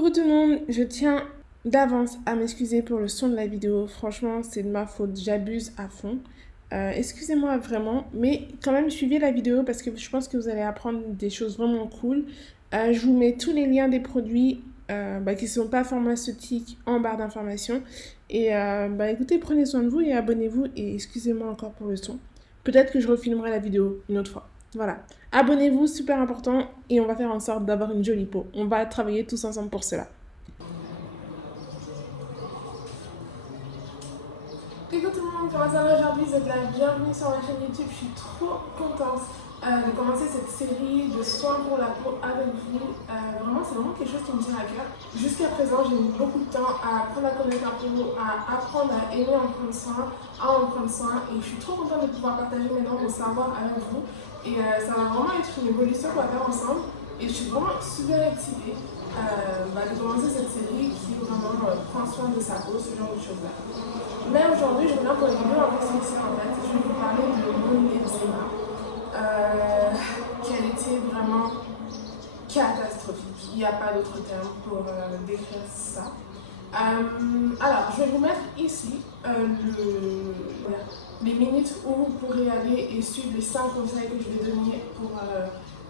Coucou tout le monde, je tiens d'avance à m'excuser pour le son de la vidéo. Franchement, c'est de ma faute, j'abuse à fond. Excusez-moi vraiment, mais quand même suivez la vidéo parce que je pense que vous allez apprendre des choses vraiment cool. Je vous mets tous les liens des produits qui ne sont pas pharmaceutiques en barre d'informations. Et écoutez, prenez soin de vous et abonnez-vous. Et excusez-moi encore pour le son. Peut-être que je refilmerai la vidéo une autre fois. Voilà. Abonnez-vous, super important, et on va faire en sorte d'avoir une jolie peau. On va travailler tous ensemble pour cela. Coucou tout le monde, comment ça va aujourd'hui? Vous êtes la bienvenue sur ma chaîne YouTube. Je suis trop contente de commencer cette série de soins pour la peau avec vous. Vraiment, c'est vraiment quelque chose qui me tient à cœur. Jusqu'à présent, j'ai mis beaucoup de temps à apprendre à connaître ma peau, à apprendre à aimer en prendre soin, à en prendre soin. Et je suis trop contente de pouvoir partager maintenant mon savoir avec vous. Et ça va vraiment être une évolution qu'on va faire ensemble. Et je suis vraiment super excitée de commencer cette série qui vraiment prend soin de sa peau, ce genre de choses-là. Mais aujourd'hui, je viens pour une vidéo un peu spéciale en fait. Je vais vous parler de mon eczéma qui a été vraiment catastrophique. Il n'y a pas d'autre terme pour décrire ça. Alors, je vais vous mettre ici les minutes où vous pourrez aller et suivre les 5 conseils que je vais donner pour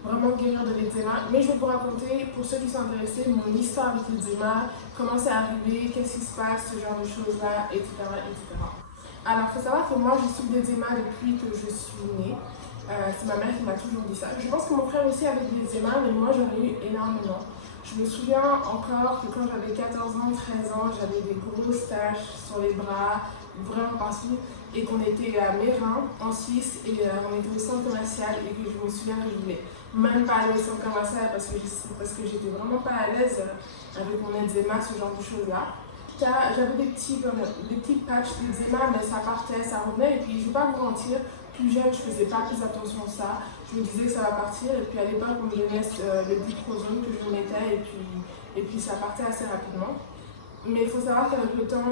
vraiment guérir de l'eczéma. Mais je vais vous raconter, pour ceux qui sont intéressés, mon histoire avec l'eczéma, comment c'est arrivé, qu'est-ce qui se passe, ce genre de choses-là, etc., etc. Alors, il faut savoir que moi, je souffre d'eczéma depuis que je suis née. C'est ma mère qui m'a toujours dit ça. Je pense que mon frère aussi avait de l'eczéma, mais moi, j'en ai eu énormément. Je me souviens encore que quand j'avais 14 ans, 13 ans, j'avais des grosses taches sur les bras, vraiment partout, et qu'on était à Mérin, en Suisse, et on était au centre commercial, et que je me souviens que je voulais même pas aller au centre commercial parce que j'étais vraiment pas à l'aise avec mon eczéma, ce genre de choses-là. J'avais des petits patchs d'eczéma, mais ça partait, ça revenait, et puis je ne vais pas vous mentir, plus jeune, je faisais pas plus attention à ça. Je me disais que ça va partir, et puis à l'époque, on me donnait le diprozone que je mettais, et puis ça partait assez rapidement. Mais il faut savoir qu'avec le temps,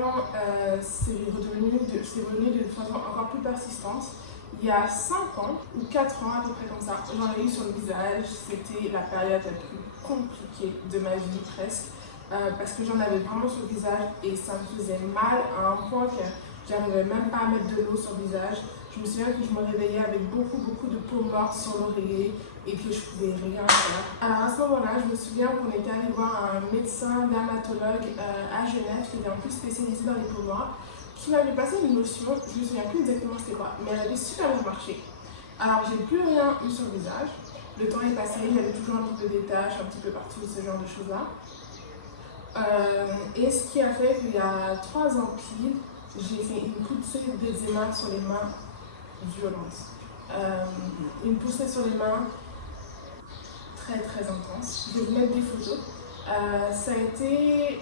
c'est revenu de façon encore plus persistante. Il y a 5 ans, ou 4 ans à peu près comme ça, j'en ai eu sur le visage. C'était la période la plus compliquée de ma vie presque. Parce que j'en avais vraiment sur le visage et ça me faisait mal à un point que j'arrivais même pas à mettre de l'eau sur le visage. Je me souviens que je me réveillais avec beaucoup de peau morte sur l'oreiller et que je pouvais rien faire. Alors à ce moment-là, je me souviens qu'on était allé voir un médecin dermatologue à Genève qui était en plus spécialisé dans les peaux noires, qui m'avait passé une lotion, je me souviens plus exactement c'était quoi, mais elle avait super bien marché. Alors j'ai plus rien eu sur le visage, le temps est passé, j'avais toujours un petit peu des taches, un petit peu partout, ce genre de choses-là. Et ce qui a fait qu'il y a 3 ans pile, j'ai fait une poussée d'eczéma sur les mains violente. Une poussée sur les mains très intense. Je vais vous mettre des photos. Ça a été...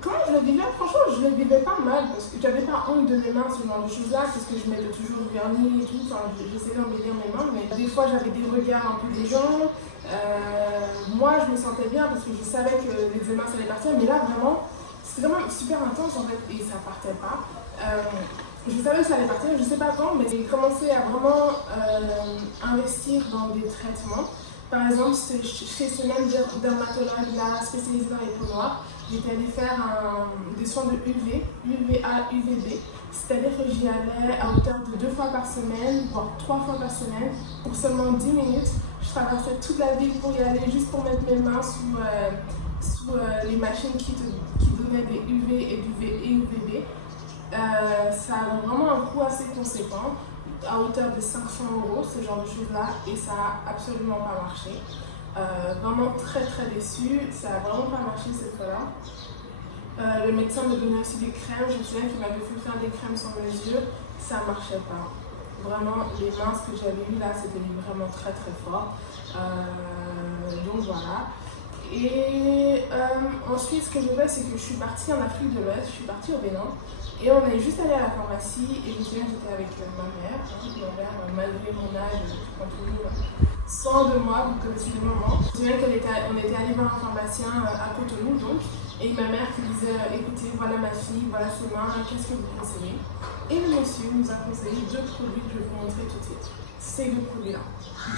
Comment je le vivais? Franchement, je le vivais pas mal parce que j'avais pas honte de mes mains, ce genre de choses-là, parce que je mettais toujours du vernis et tout. Enfin, j'essayais d'embellir mes mains, mais des fois j'avais des regards un peu des gens. Moi, je me sentais bien parce que je savais que l'eczéma ça allait partir, mais là vraiment, c'était vraiment super intense en fait et ça partait pas. Je savais que ça allait partir, je sais pas quand, mais j'ai commencé à vraiment investir dans des traitements. Par exemple, chez ce même dermatologue-là, spécialisé dans les peaux noires, j'étais allée faire des soins de UVA, UVB. C'est-à-dire que j'y allais à hauteur de 2 fois par semaine, voire 3 fois par semaine, pour seulement 10 minutes. Je traversais toute la ville pour y aller, juste pour mettre mes mains sous les machines qui donnaient des UV et UVB. Ça a vraiment un coût assez conséquent, à hauteur de 500 €, ce genre de choses-là, et ça n'a absolument pas marché. Vraiment très déçue, ça n'a vraiment pas marché cette fois-là. Le médecin me donnait aussi des crèmes, je me souviens qu'il m'avait fait faire des crèmes sur mes yeux, ça ne marchait pas. Vraiment, les minces que j'avais eues là, c'était vraiment très fort. Donc voilà. Et ensuite, ce que j'ai fait, c'est que je suis partie en Afrique de l'Ouest, je suis partie au Bénin. Et on est juste allé à la pharmacie et je me souviens que j'étais avec ma mère. Malgré mon âge, je prends toujours soin de moi, vous connaissez les moments. Je me souviens qu'on était allé voir un pharmacien à Cotonou donc. Et ma mère qui disait écoutez, voilà ma fille, voilà ses mains, qu'est-ce que vous conseillez? Et le monsieur nous a conseillé 2 produits que je vais vous montrer tout de suite. Ces 2 produits-là.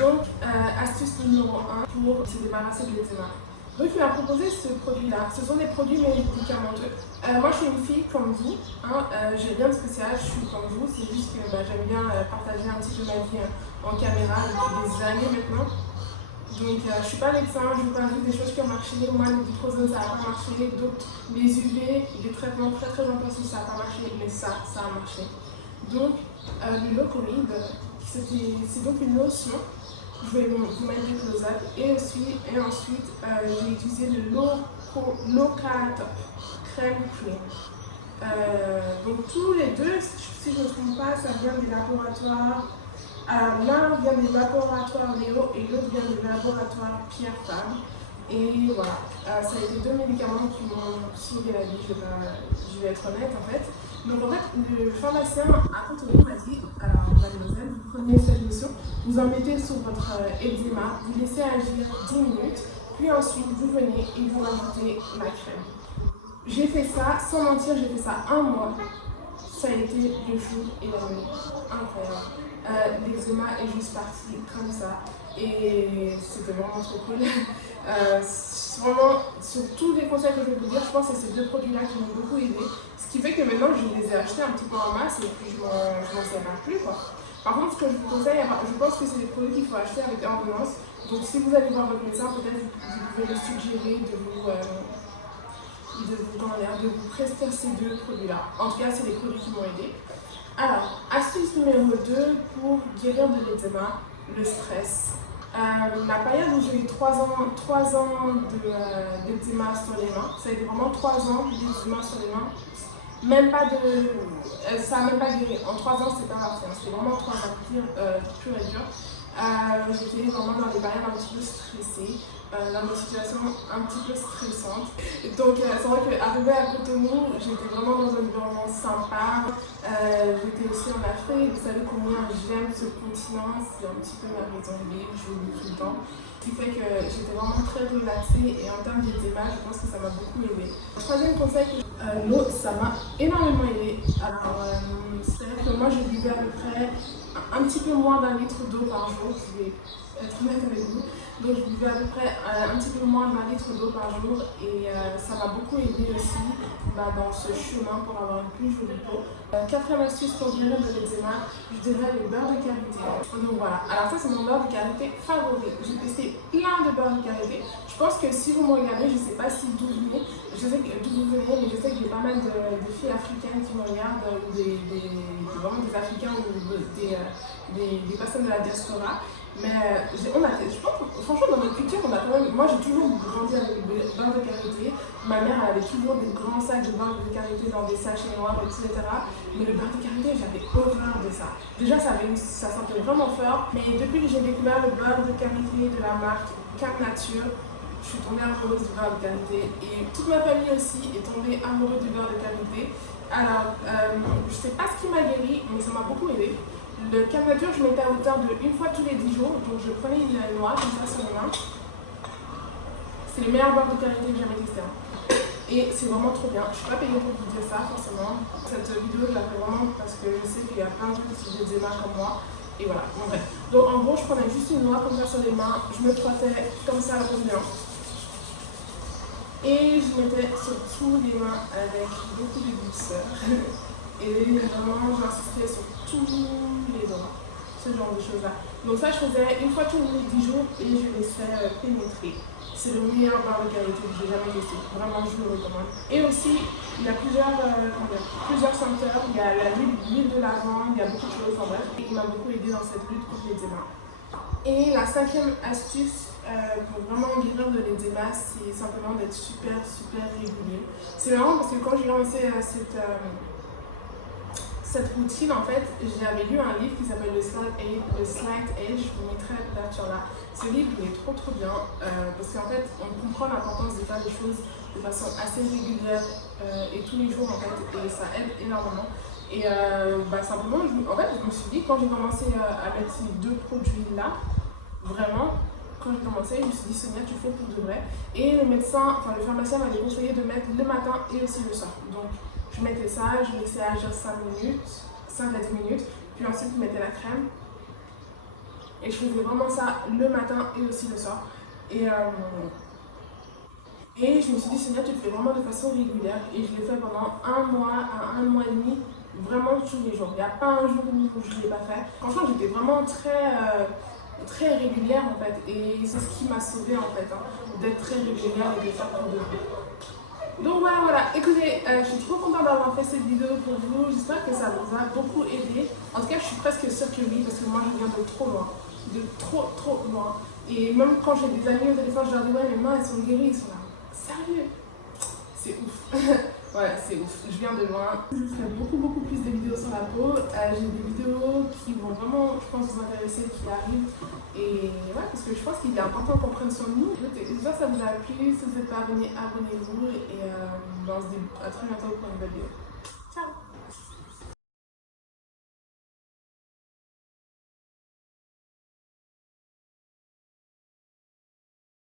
Donc, astuce numéro 1 pour se débarrasser de l'eczéma. Donc il m'a proposé ce produit-là. Ce sont des produits médicamenteux. Moi je suis une fille comme vous, hein, j'ai rien de spécial, je suis comme vous, c'est juste que j'aime bien partager un petit peu ma vie en caméra depuis des années maintenant. Donc je ne suis pas médecin, je vous parle juste des choses qui ont marché. Moi le Vicrozone ça n'a pas marché, d'autres les UV, les traitements très intensifs ça n'a pas marché, mais ça a marché. Donc le Locorid, c'est donc une lotion. Je vais vous mettre des close-up et ensuite j'ai utilisé le Local Top crème cream. Donc tous les deux, si je ne me trompe pas, ça vient des laboratoires. Alors l'un vient des laboratoires Léo et l'autre vient des laboratoires Pierre Fabre. Et voilà, ça a été deux médicaments qui m'ont sauvé la vie, je vais être honnête en fait. Donc en fait, le pharmacien à côté de nous m'a dit, alors mademoiselle, vous prenez cette lotion, vous en mettez sur votre eczéma, vous laissez agir 10 minutes, puis ensuite vous venez et vous rajoutez la crème. J'ai fait ça, sans mentir, j'ai fait ça un mois. Ça a été le jour et la nuit, incroyable. L'eczéma est juste parti comme ça et c'était vraiment trop cool. Vraiment, sur tous les conseils que je vais vous dire, je pense que c'est ces deux produits-là qui m'ont beaucoup aidé. Ce qui fait que maintenant, je les ai achetés un petit peu en masse et puis je m'en sers plus, quoi. Par contre, ce que je vous conseille, je pense que c'est des produits qu'il faut acheter avec ordonnance. Donc, si vous allez voir votre médecin, peut-être vous pouvez le suggérer de vous prescrire ces deux produits-là. En tout cas, c'est les produits qui m'ont aidé. Alors, astuce numéro 2 pour guérir de l'eczéma, le stress. La période où j'ai eu 3 ans d'eczéma sur les mains, ça a été vraiment 3 ans d'eczéma sur les mains. Même pas de. Ça n'a même pas guéri. En 3 ans, c'est pas grave. C'était vraiment 3 ans pur et dur. J'étais vraiment dans des périodes un petit peu stressées, dans des situations un petit peu stressantes. Donc c'est vrai qu'arrivé à Cotonou, j'étais vraiment dans un environnement sympa. J'étais aussi en Afrique, vous savez combien j'aime ce continent, c'est un petit peu ma maison de vie, je vous le dis tout le temps. Ce qui fait que j'étais vraiment très relaxée et en termes d'eczéma, je pense que ça m'a beaucoup aidé. Le troisième conseil, l'eau, ça m'a énormément aidé. Alors, c'est-à-dire que moi, je buvais à peu près un petit peu moins d'1 litre d'eau par jour, je vais être honnête avec vous. Donc je buvais à peu près un petit peu moins d'1 litre d'eau par jour et ça m'a beaucoup aidé aussi dans ce chemin pour avoir une plus jolie peau. Quatrième astuce pour guérir de l'eczéma, je dirais le beurre de karité. Donc voilà, alors ça c'est mon beurre de karité favori. J'ai testé plein de beurre de karité. Je pense que si vous me regardez, je ne sais pas si d'où vous venez, je sais que d'où vous venez, mais je sais qu'il y a pas mal de filles africaines qui me regardent, vraiment des Africains ou des personnes de la diaspora. Mais je pense, franchement, dans notre culture, on a quand même. Moi, j'ai toujours grandi avec le beurre de karité. Ma mère avait toujours des grands sacs de beurre de karité dans des sachets noirs, etc. Mais le beurre de karité, j'avais horreur de ça. Déjà, ça sentait vraiment fort. Mais depuis que j'ai découvert le beurre de karité de la marque Cap Nature, je suis tombée amoureuse du beurre de karité. Et toute ma famille aussi est tombée amoureuse du beurre de karité. Alors, je sais pas ce qui m'a guéri, mais ça m'a beaucoup aidé. Le Cap Nature, je mettais à hauteur de 1 fois tous les 10 jours, donc je prenais une noix comme ça sur les mains. C'est le meilleur beurre de karité que j'ai jamais testé. Et c'est vraiment trop bien. Je suis pas payée pour vous dire ça, forcément. Cette vidéo, je la fais vraiment parce que je sais qu'il y a plein de gens qui sont des eczéma comme moi. Et voilà, bon bref. Donc en gros, je prenais juste une noix comme ça sur les mains, je me frottais comme ça comme bien. Et je mettais sur tous les mains avec beaucoup de douceur. Et vraiment, j'insistais sur tous les doigts, ce genre de choses-là. Donc ça, je faisais 1 fois tous les 10 jours et je laissais pénétrer. C'est le meilleur beurre de karité que j'ai jamais testé. Vraiment, je le recommande. Et aussi, il y a plusieurs senteurs. Il y a l'huile de lavande, il y a beaucoup de choses. En bref, et il m'a beaucoup aidé dans cette lutte contre l'eczéma. Et la 5e astuce pour vraiment guérir de l'eczéma, c'est simplement d'être super régulier. C'est marrant parce que quand j'ai lancé cette routine, en fait, j'avais lu un livre qui s'appelle le Slight Age, je vous mettrai la couverture là. Ce livre, il est trop bien, parce qu'en fait, on comprend l'importance de faire des choses de façon assez régulière et tous les jours, en fait, et ça aide énormément. Et simplement, en fait, je me suis dit, quand j'ai commencé à mettre ces deux produits-là, vraiment, quand j'ai commencé, je me suis dit, Sonia, tu fais pour de vrai. Et le pharmacien m'avait conseillé de mettre le matin et aussi le soir. Donc, je mettais ça, je laissais agir 5 à 10 minutes, puis ensuite je mettais la crème. Et je faisais vraiment ça le matin et aussi le soir. Et Et je me suis dit, Seigneur, tu le fais vraiment de façon régulière. Et je l'ai fait pendant 1 mois à 1 mois et demi, vraiment tous les jours. Il n'y a pas un jour où je ne l'ai pas fait. Franchement, j'étais vraiment très régulière en fait. Et c'est ce qui m'a sauvée en fait, hein, d'être très régulière et de faire pour de vrai. Donc voilà. Écoutez, je suis trop contente d'avoir fait cette vidéo pour vous. J'espère que ça vous a beaucoup aidé. En tout cas, je suis presque sûre que oui, parce que moi, je viens de trop loin. De trop loin. Et même quand j'ai des amis au téléphone, je leur dis, ouais, mes mains, elles sont guéries. Ils sont là, sérieux? C'est ouf. Ouais, c'est ouf. Je viens de loin. Je ferai beaucoup plus de vidéos sur la peau. J'ai des vidéos qui vont vraiment, je pense, vous intéresser, qui arrivent. Et ouais, parce que je pense qu'il est important qu'on prenne soin de nous. J'espère que ça vous a plu. Si vous n'êtes pas abonné, abonnez-vous. Et on se dit à très bientôt pour une nouvelle vidéo.